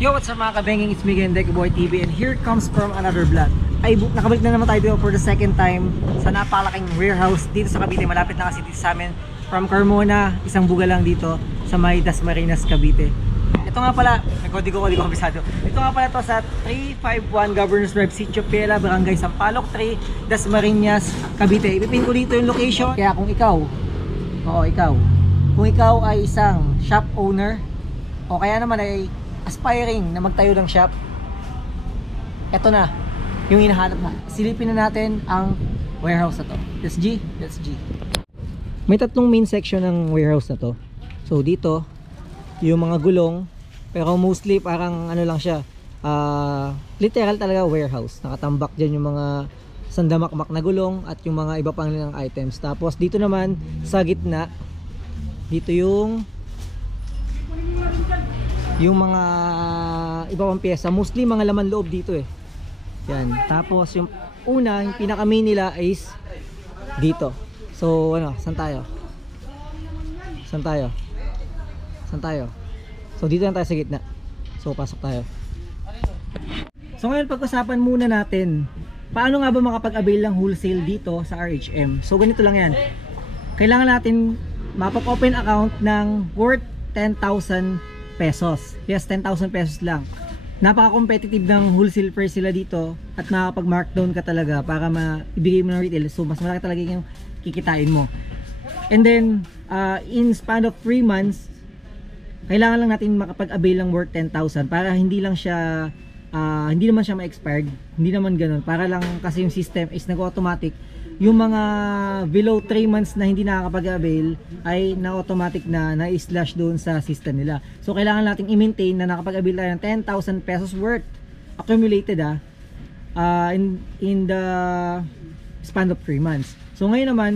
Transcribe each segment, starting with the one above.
Yo, what's up mga kabenging? It's me again, Deckboy TV, and here comes from another vlog. Nakabalik na naman tayo dito for the second time sa napakalaking warehouse dito sa Cavite. Malapit na kasi dito sa amin. From Carmona, isang buga lang dito sa may Dasmariñas, Cavite. Ito nga pala, kodi ko kabisado. Ito nga pala to sa 351 Governors Drive, Sitio Piela, Barangay Sampaloc 3, Dasmariñas, Cavite. Ipipin ko dito yung location. Kaya kung ikaw ay isang shop owner o kaya naman ay aspiring na magtayo ng shop, eto na yung hinahanap mo. Silipin na natin ang warehouse na to. Let's G. May tatlong main section ng warehouse na to. So dito yung mga gulong, pero mostly parang ano lang siya, literal talaga warehouse. Nakatambak dyan yung mga sandamakmak na gulong at yung mga iba pang nilang items. Tapos dito naman sa gitna, dito yung mga iba pang pyesa, mostly mga laman loob dito eh. Yan. Tapos yung una, yung pinaka main nila is dito. So ano, saan tayo? So dito lang tayo sa gitna. So pasok tayo. So ngayon pag-usapan muna natin paano nga ba makapag-avail ng wholesale dito sa RHM. So ganito lang yan. Kailangan natin mapag-open account ng worth 10,000 pesos. Yes, 10,000 pesos lang. Napaka-competitive ng wholesale price sila dito at makapag-markdown ka talaga para maibigay mo ng retail. So mas malaki talaga yung kikitain mo. And then in span of 3 months, kailangan lang natin makapag-avail ng worth 10,000 para hindi lang siya hindi naman siya ma-expired. Hindi naman ganoon. Para lang kasi yung system is nag-automatic. Yung mga below 3 months na hindi nakakapag-avail ay na-automatic na na-slash doon sa system nila. So kailangan natin i-maintain na nakapag-avail tayo ng 10,000 pesos worth accumulated in the span of 3 months. So ngayon naman,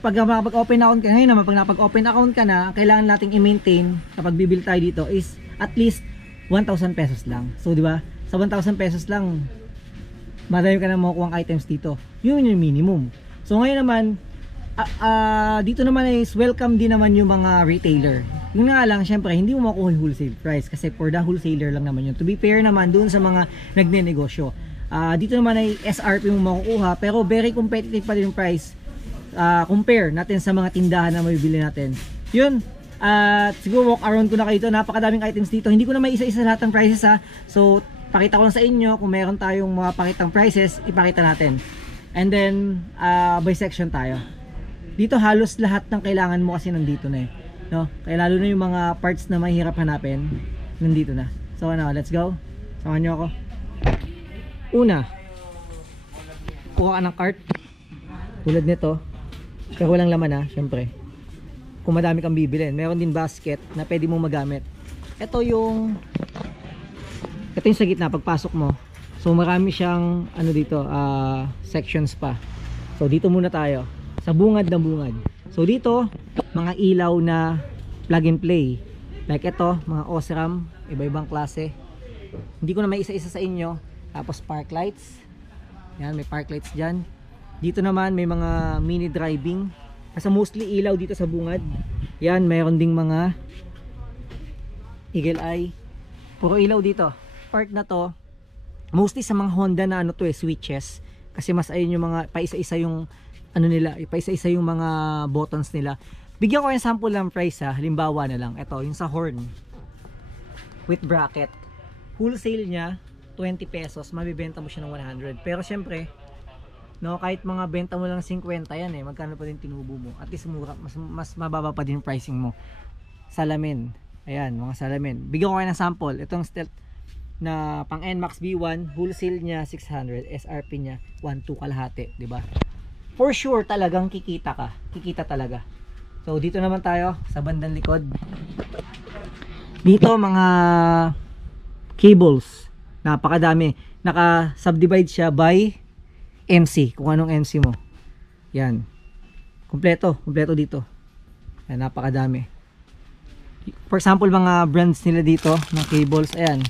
pag nakapag-open account ka, pag nakapag-open account ka na, kailangan nating i-maintain kapag bibil tayo dito is at least 1,000 pesos lang. So di ba? Sa 1,000 pesos lang, madami ka na makukuha items dito. Yun yung minimum. So ngayon naman, dito naman is welcome din naman yung mga retailer. Yung nga lang, syempre, hindi mo makuha yung wholesale price kasi for the wholesaler lang naman yun. To be fair naman dun sa mga nagne-negosyo. Dito naman ay SRP mo makukuha pero very competitive pa din yung price. Compare natin sa mga tindahan na mabibili natin. Yun. At siguro walk around ko na kayo dito. Napakadaming items dito. Hindi ko na may isa-isa lahat ng prices So pakita ko lang sa inyo kung meron tayong mga pakitang prices, ipakita natin. And then by section tayo. Dito halos lahat ng kailangan mo kasi nandito na eh, no? Kaya lalo na yung mga parts na mahirap hanapin, nandito na. So ano, let's go. Samahan niyo ako. Una, kuha ka ng cart tulad nito. Pero walang laman syempre. Kung madami kang bibilin, meron din basket na pwede mong magamit. Ito yung sa gitna pagpasok mo. So marami siyang ano dito, sections pa. So dito muna tayo sa bungad ng bungad. So dito mga ilaw na plug and play. Like ito, mga Osram, iba-ibang klase. Hindi ko na may isa-isa sa inyo. Tapos park lights. Yan, may park lights diyan. Dito naman may mga mini driving. Kasi mostly ilaw dito sa bungad. Yan, mayroon ding mga eagle eye. Puro ilaw dito. Part na to mostly sa mga Honda na ano to switches, kasi mas ayun yung mga paisa-isa yung ano nila, paisa-isa yung mga buttons nila. Bigyan ko yung sample ng price halimbawa na lang, ito yung sa horn with bracket, wholesale nya 20 pesos, mabibenta mo siya ng 100. Pero syempre no, kahit mga benta mo lang 50 yan magkano pa din tinubo mo, at least mura, mas mababa pa din yung pricing mo. Salamin, ayan mga salamin, bigyan ko kayo ng sample. Itong Stealth na pang NMAX B1, wholesale niya 600, SRP niya 1.2 kalahati, di ba? For sure talagang kikita talaga. So dito naman tayo sa bandang likod. Dito mga cables, napakadami. Naka-subdivide siya by MC, kung anong MC mo. Yan. Kompleto dito. Yan, napakadami. For example, mga brands nila dito ng cables, ayan.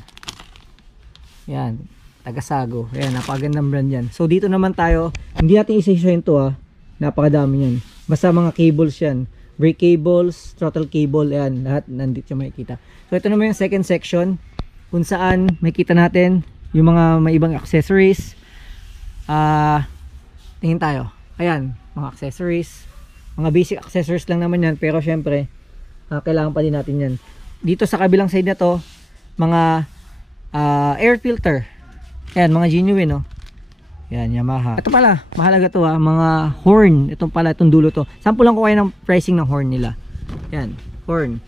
Yan, Tagasago. Ayan, napakagandang brand yan. So dito naman tayo, hindi natin isa-isa yun to napakadami yan. Basta mga cables yan. brake cables, throttle cable, ayan, lahat nandito yung makikita. So ito naman yung second section kung saan makikita natin yung mga may ibang accessories. Tingin tayo. Ayan, mga accessories. Mga basic accessories lang naman yan, pero syempre kailangan pa din natin yan. Dito sa kabilang side na to, mga air filter. Ayan, mga genuine, no? Yan, Yamaha. Ito pala, mahalaga to mga horn. Itong pala, itong dulo to. Sample lang ko kayo ng pricing ng horn nila. Yan, horn.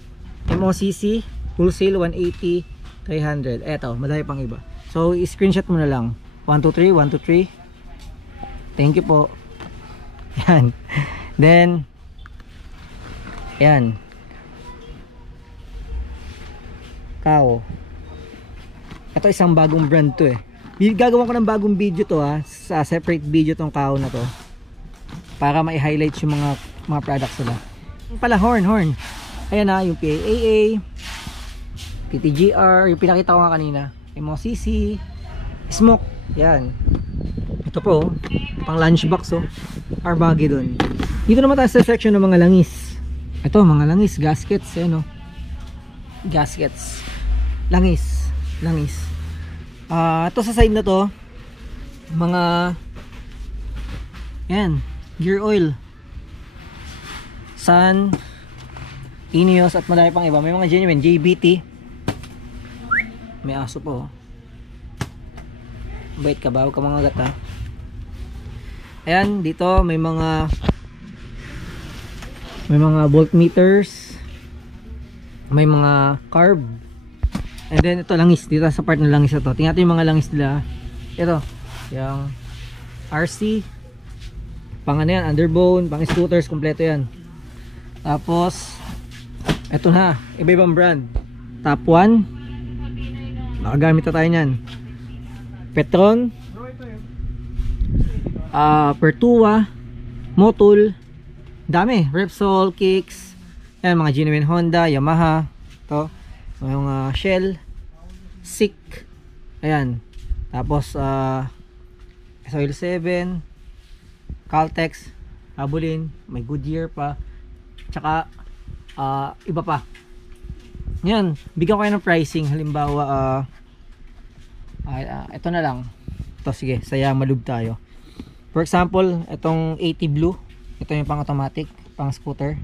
MOCC, wholesale 180, 300. Eto, madami pang iba. So, i-screenshot mo na lang. 123, 123. Thank you po. Yan. Then, yan. Kao. Ito isang bagong brand to eh. Gagawa ko ng bagong video to sa separate video tong Kao na to para mai-highlight yung mga products nila. Yung pala horn. Ayan yung PAA, PTGR, yung pinakita ko nga kanina, MOCC, smoke. Yan. Ito po, pang lunchbox Armageddon. Dito naman tayo sa section ng mga langis. Ito, mga langis, gaskets, gaskets. Langis. Ito sa side na to, mga gear oil, Sun, Ineos at madami pang iba. May mga genuine, JBT. May aso po. Bait ka ba? Huwag ka mga gata. Ayan, dito may mga voltmeters, may mga carb. And then ito langis, dito sa part ng langis na to. Tingnan natin yung mga langis nila. Ito, yung RC, pang ano yan, underbone, pang scooters, kompleto yan. Tapos ito na, iba-ibang brand. Top 1, makagamit na tayo nyan. Petron, Pertua, Motul, dami, Repsol, Kicks, ayan, mga genuine Honda, Yamaha, to mga Shell, SICK, ayan, tapos SOIL 7, Caltex, Abulin, may Goodyear pa, tsaka iba pa. Yan, bigyan ko kayo ng pricing. Halimbawa ito na lang ito, sige, saya malub tayo. For example, itong 80 blue, ito yung pang automatic, pang scooter,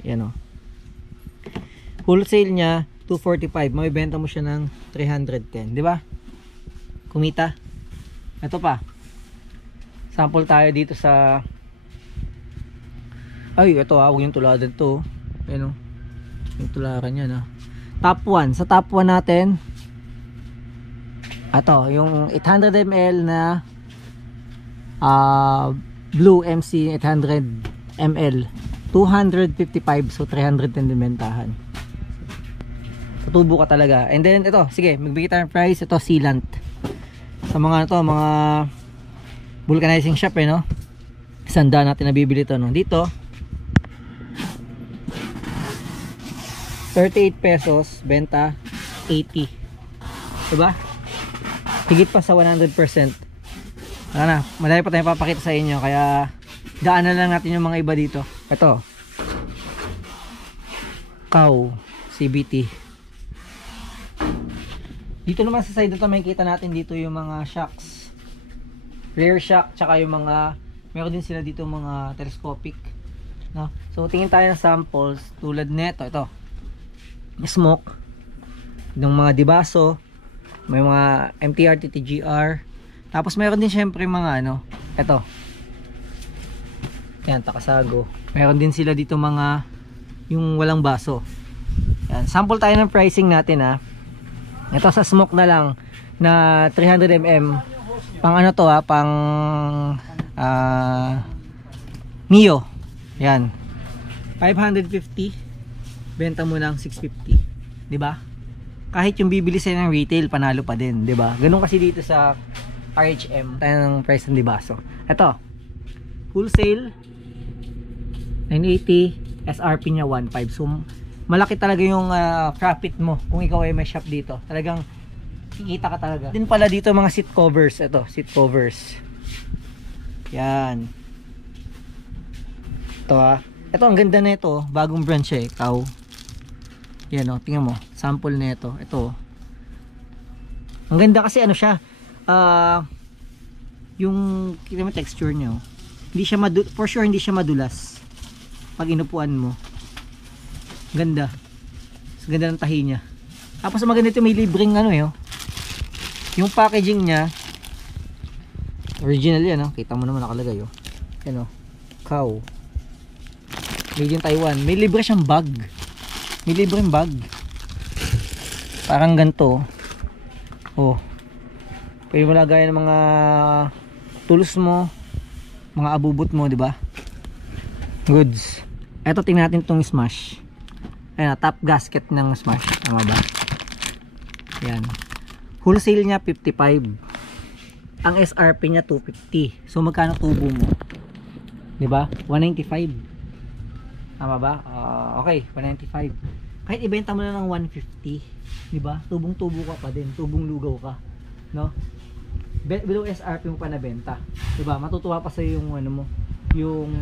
yan wholesale nya 245, mabibenta mo siya ng 310, di ba? Kumita. Ito pa. Sample tayo dito sa ito huwag yung tuladan to. Ayan yung tularan yan Top 1. Sa top 1 natin, ito, yung 800 ml na Blue MC 800 ml 255, so 310 din bentahan. Tubo ka talaga. And then ito, sige, magbigay tayo ng price. Ito, sealant. Sa mga mga vulcanizing shop Sanda natin nabibili ito Dito 38 pesos, benta 80. Diba? Higit pa sa 100%. Madami pa tayong papakita sa inyo, kaya daanan lang natin yung mga iba dito. Ito, Kao CBT. Dito naman sa side ito, makikita natin dito yung mga shocks, rear shock, tsaka yung mga, meron din sila dito mga telescopic So tingin tayo ng samples tulad neto. Ito, smoke, yung mga dibaso, may mga MTR, TTGR, tapos meron din syempre mga ito, yan, Takasago. Meron din sila dito mga yung walang baso. Yan, sample tayo ng pricing natin Ito sa smoke na lang na 300 mm, pang pang Mio. Yan, 550, benta mo ng 650, di ba? Kahit yung bibili sa'yo ng retail, panalo pa din, di ba? Ganun kasi dito sa RHM tayo ng price ng dibaso. Ito, wholesale 980, SRP nya 1.5. So malaki talaga yung profit mo kung ikaw ay may shop dito. Talagang kikita ka talaga. Din pala dito mga seat covers. Ito, seat covers. Yan. Ito Ito, ang ganda na ito. Bagong brand siya eh. Cow. Yan o. Tingnan mo. Sample na ito. Ito. Ang ganda kasi ano siya. Yung kita mo texture niya. Hindi siya for sure hindi siya madulas. Pag inupuan mo. Ganda. Ganda ng tahi niya. Tapos maganda ito, may libreng ano eh. Yung packaging niya original yan, kita mo naman nakalagay yan cow, made in Taiwan. May libre siyang bag, may libreng bag parang ganito. Pwede mo lagayan ng mga tools mo, mga abubot mo, di ba? Goods. Eto, tingnan natin tong Smash. Ayan, top gasket ng Smash, tama ba? Yan, wholesale niya 55. Ang SRP niya 250. So magkano tubo mo? 'Di ba? 195. Tama ba? Okay, 195. Kahit ibenta mo na ng 150, 'di ba? Tubong-tubo ka pa din, tubong lugaw ka, no? Below SRP mo pa nabenta. 'Di ba? Matutuwa pa sa yung ano mo, yung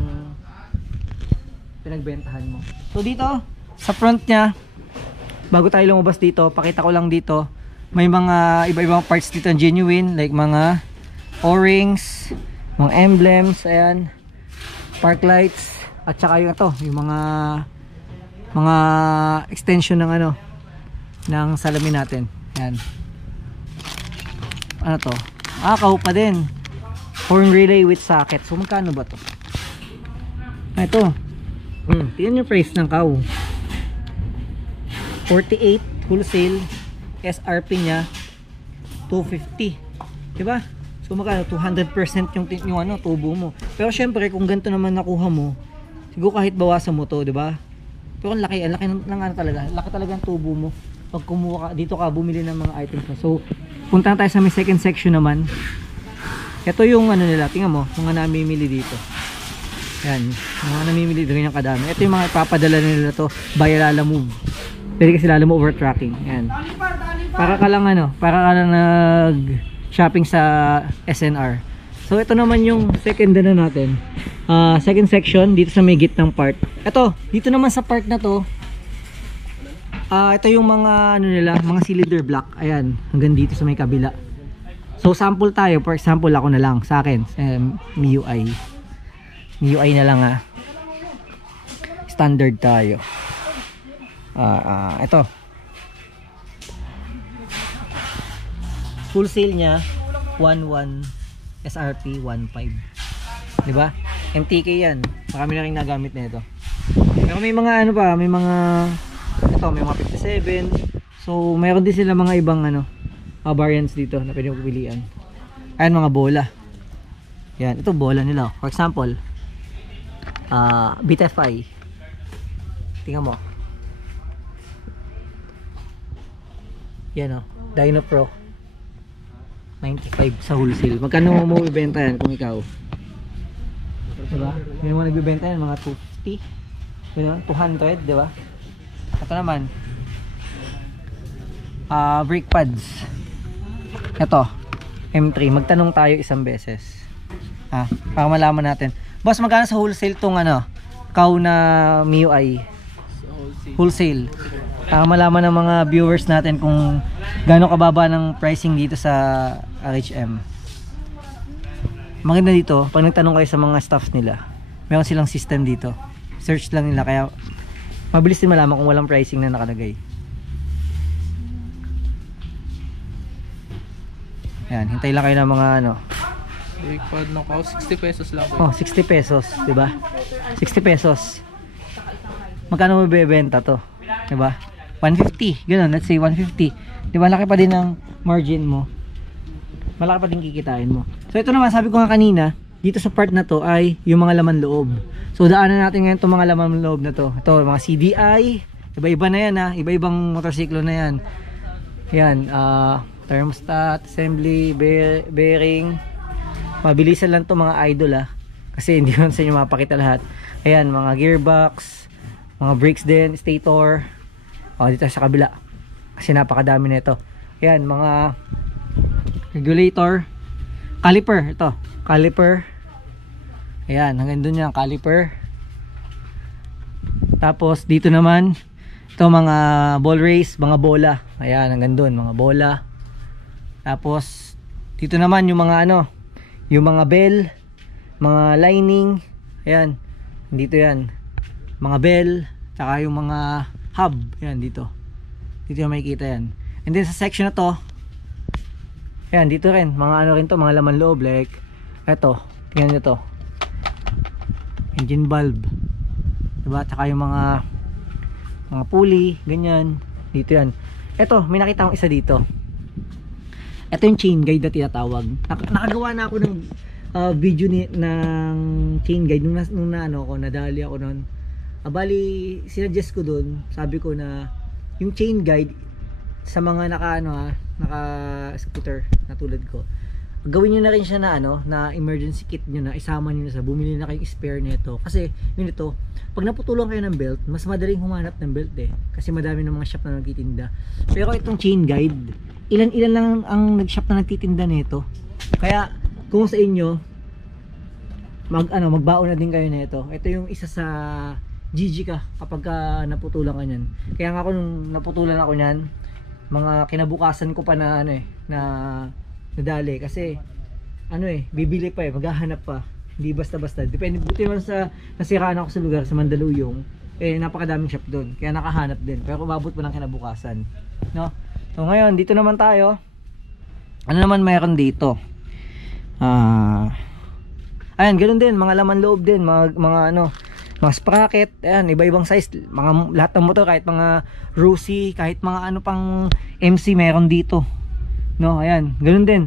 pinagbentahan mo. So dito sa front niya, bago tayo lumabas dito, pakita ko lang dito. May mga iba-ibang parts dito na genuine, like mga O-rings, mga emblems, ayan, park lights, at saka yung ito, yung mga extension ng ano, ng salamin natin. Ayan. Ano to? Kaw pa din. Horn relay with socket. So magkano ba to? Ito. Tingnan yung price ng cow. 48 wholesale. SRP niya 250, diba? So magkano 200% yung ano, tubo mo. Pero syempre kung ganito naman nakuha mo, siguro kahit bawasan mo to, diba? Pero ang laki ng ano talaga, laki talaga ng tubo mo pag kumuha ka dito, ka bumili ng mga items mo. So punta na tayo sa may second section naman. Ito yung ano nila, tingnan mo, mga namimili dito. Yan, mga namimili dito ng kadami. Ito yung mga ipapadala nila to via Lalamove. Pwede kasi Lalamove over tracking. Yan. Para ka lang ano, para ka lang nag shopping sa SNR. So ito naman yung second na natin. Second section dito sa may gitnang part. Ito, dito naman sa part na to. Ito yung mga ano nila, mga cylinder block. Ayan, hanggang dito sa may kabila. So sample tayo, for example ako na lang sa akin, MIUI. MIUI na lang Standard tayo. Ito. Wholesale niya 11 SRP 15. 'Di ba? MTK 'yan. Marami na ring nagamit nito. Pero may mga ano pa, may mga ito, may mga 57. So, mayroon din sila mga ibang ano, variants dito na pwede mo pilian. Ayan mga bola. Yan, ito bola nila. For example, BTFI. Tingnan mo. Yan Dino Pro 95 sa wholesale. Magkano mo ibenta yan kung ikaw? Diba? May mga nagbibenta yan mga 250, 200, diba? Ito naman brake pads. Ito M3. Magtanong tayo isang beses para malaman natin. Boss, magkano sa wholesale tong ano, cow na MIUI? Wholesale. Para malaman ng mga viewers natin kung gaano kababa ng pricing dito sa RHM. Maganda dito, pag nagtanong kayo sa mga staff nila, meron silang system dito. Search lang nila, kaya mabilis din malaman kung walang pricing na nakalagay. Yan, hintay lang kayo ng mga ano. Brake pad ng cow, 60 pesos lang po. 60 pesos, 'di ba? 60 pesos. Magkano mo bebenta to? 'Di ba? 150, ganoon, let's say 150. 'Di ba, laki pa din ng margin mo. Malaki pa din kikitain mo. So ito naman, sabi ko nga kanina, dito sa part na to ay yung mga laman loob. So daanan natin ngayon itong mga laman loob na to. Ito, mga CDI, iba-iba na yan iba-ibang motorsiklo na yan. Yan, thermostat, assembly, bearing. Mabilisan lang to mga idol kasi hindi ko sa inyo mapakita lahat. Ayan, mga gearbox, mga brakes din, stator. Dito sa kabila kasi napakadami na ito. Ayan, mga regulator, caliper. Ito, caliper. Ayan, hanggang dun yan, caliper. Tapos dito naman ito mga ball race, mga bola. Ayan, hanggang doon, mga bola. Tapos dito naman yung mga ano, yung mga bell, mga lining. Ayan, dito yan. Mga bell, tsaka yung mga hub. Ayan, dito. Dito yung makikita yan. And then sa section na to, ayan, dito rin, mga ano rin to, mga laman loob. Like, eto, tingnan nyo to. Engine valve. Diba? Tsaka yung mga pulley, ganyan. Dito yan. Eto, may nakita akong isa dito. Ito yung chain guide na tinatawag. Nakagawa na ako ng video ng chain guide nung ano ako, nadali ako noon. Bali, sinuggest ko doon, sabi ko na yung chain guide sa mga naka scooter na tulad ko, gawin niyo na rin siya na na emergency kit niyo, na isama niyo na sa bumili na kayong spare nito. Kasi nito, pag naputulan kayo ng belt, mas madaling humanap ng belt kasi madami ng mga shop na nagtitinda. Pero itong chain guide, ilan lang ang nag-shop na nagtitinda nito. Kaya kung sa inyo magbaon na din kayo nito. Ito yung isa sa GG ka kapag naputulan ka niyan. Kaya nga ako nung naputulan ako niyan, mga kinabukasan ko pa na na nadali kasi bibili pa maghahanap pa, hindi basta-basta. Depende, buti man sa nasiraan ako sa lugar sa Mandaluyong, napakadaming shop doon, kaya nakahanap din, pero umabot mo ng kinabukasan, no? So ngayon dito naman tayo, ano naman mayroon dito? Ayan, ganoon din, mga laman loob din, mga sprocket, ayan, iba-ibang size, lahat ng motor, kahit mga Rossi, kahit mga pang MC meron dito, no? Ayan, ganoon din.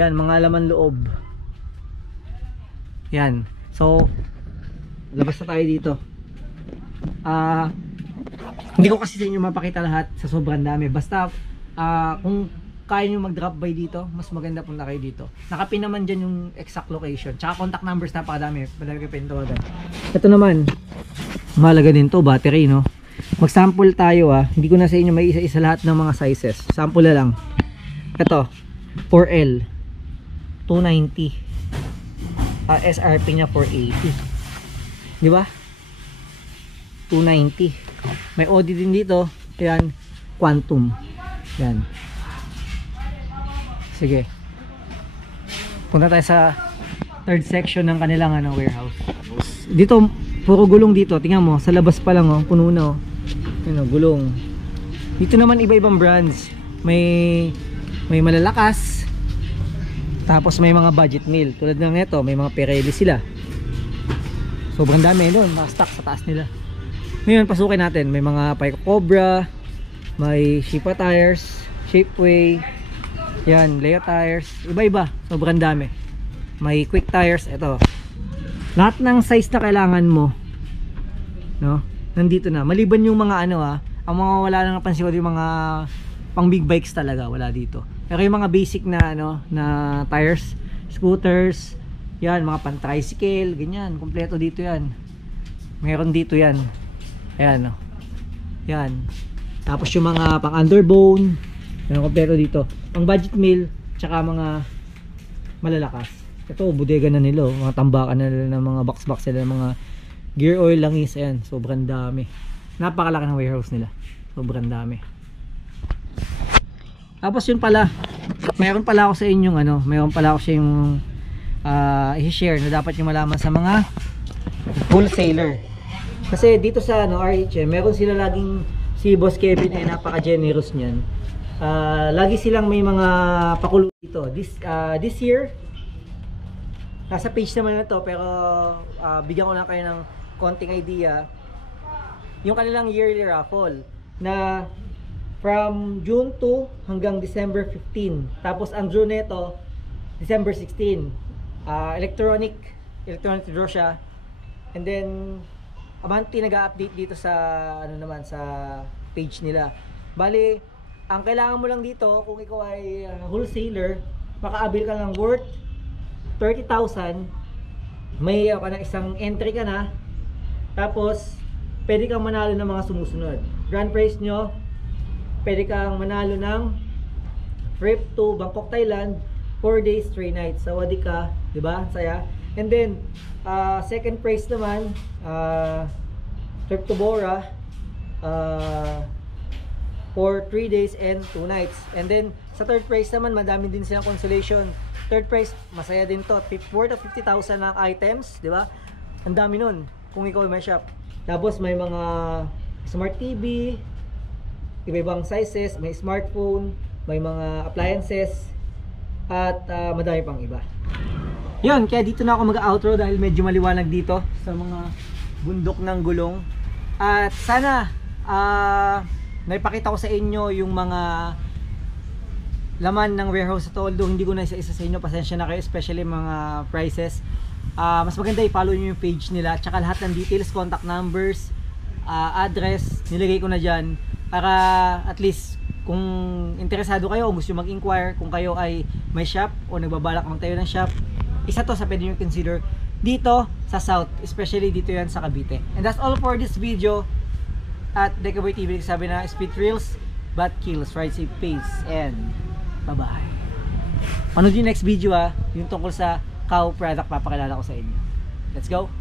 Yan, mga laman loob. Yan. So, labas na tayo dito. Hindi ko kasi sa inyo mapakita lahat sa sobrang dami. Basta, kung kaya nyo mag-drop by dito, mas maganda punta kayo dito. Nakapin naman dyan yung exact location. Tsaka contact numbers, napakadami. Madami kayo pintawagan. Ito naman, mahalaga din to, battery, no? Mag-sample tayo, Hindi ko na sa inyo may isa-isa lahat ng mga sizes. Sample na lang. Ito, 4L, 290. SRP niya 480. Di ba? 290. May OD din dito. Yan, Quantum. Yan. Sige. Punta tayo sa third section ng kanilang warehouse. Dito, puro gulong dito. Tingnan mo, sa labas pa lang, puno na. Gulong. Dito naman iba-ibang brands. May malalakas. Tapos may mga budget meal. Tulad ng ito, may mga Pirelli sila. Sobrang dami doon, mga stock sa taas nila. Ngayon, pasukin natin. May mga Pico Cobra, may Shipa tires, Shapeway, yan, Leo tires, iba-iba, sobrang dami. May Quick tires, ito. Lahat ng size na kailangan mo, no? Nandito na. Maliban yung mga ang mga wala nang napansin ko, yung mga pang big bikes talaga, wala dito. Pero yung mga basic na na tires, scooters, yan, mga pan tricycle, ganyan, kompleto dito yan. Meron dito yan. Ayan, yan. Tapos yung mga pang underbone, yan, kompleto dito. Pang budget meal, tsaka mga malalakas. Ito, bodega na nila, mga tambakan na nila ng mga box nila, mga gear oil langis, ayan, sobrang dami. Napakalaki ng warehouse nila, sobrang dami. Tapos yun pala, mayroon pala ako sa inyong mayroon pala ako sa yung i-share na dapat nyo malaman sa mga wholesaler. Kasi dito sa RHM, meron sila laging, si Boss Kevin ay napaka-generous niyan. Lagi silang may mga pakulo dito. This year, nasa page naman na to, pero bigyan ko lang kayo ng konting idea. Yung kanilang yearly raffle na from June 2 hanggang December 15. Tapos ang June nito, December 16. Electronic draw siya. And then monthly nag-update dito sa naman sa page nila. Bali, ang kailangan mo lang dito kung ikaw ay wholesaler, makaabil ka ng worth 30,000. May isang entry ka na. Tapos pwede kang manalo ng mga sumusunod. Grand prize nyo, pwede kang manalo ng trip to Bangkok, Thailand, 4 days, 3 nights. So, wadi ka, di ba? Saya. And then, second prize naman, trip to Bora for 3 days and 2 nights. And then sa third price naman, madami din silang consolation. Third price, masaya din to. Worth of 50,000 ng items, di ba? Ang dami nun kung ikaw may shop. Tapos may mga smart TV, iba-ibang sizes, may smartphone, may mga appliances, at madami pang iba. Yun, kaya dito na ako mag-outro dahil medyo maliwanag dito sa mga bundok ng Gulong. At sana naipakita ko sa inyo yung mga laman ng warehouse ito. Although hindi ko na isa-isa sa inyo, pasensya na kayo, especially mga prices. Mas maganda i-follow nyo yung page nila, tsaka lahat ng details, contact numbers, address, nilagay ko na dyan para at least kung interesado kayo o gusto mag-inquire, kung kayo ay may shop o nagbabalak magtayo ng shop, isa to sa pwede nyo consider dito sa South, especially dito yan sa Cavite. And that's all for this video at Decaboy TV. Sabi na, speed thrills but kills, ride safe, pace, and bye bye. Ano yung next video yung tungkol sa cow product, papakilala ko sa inyo. Let's go.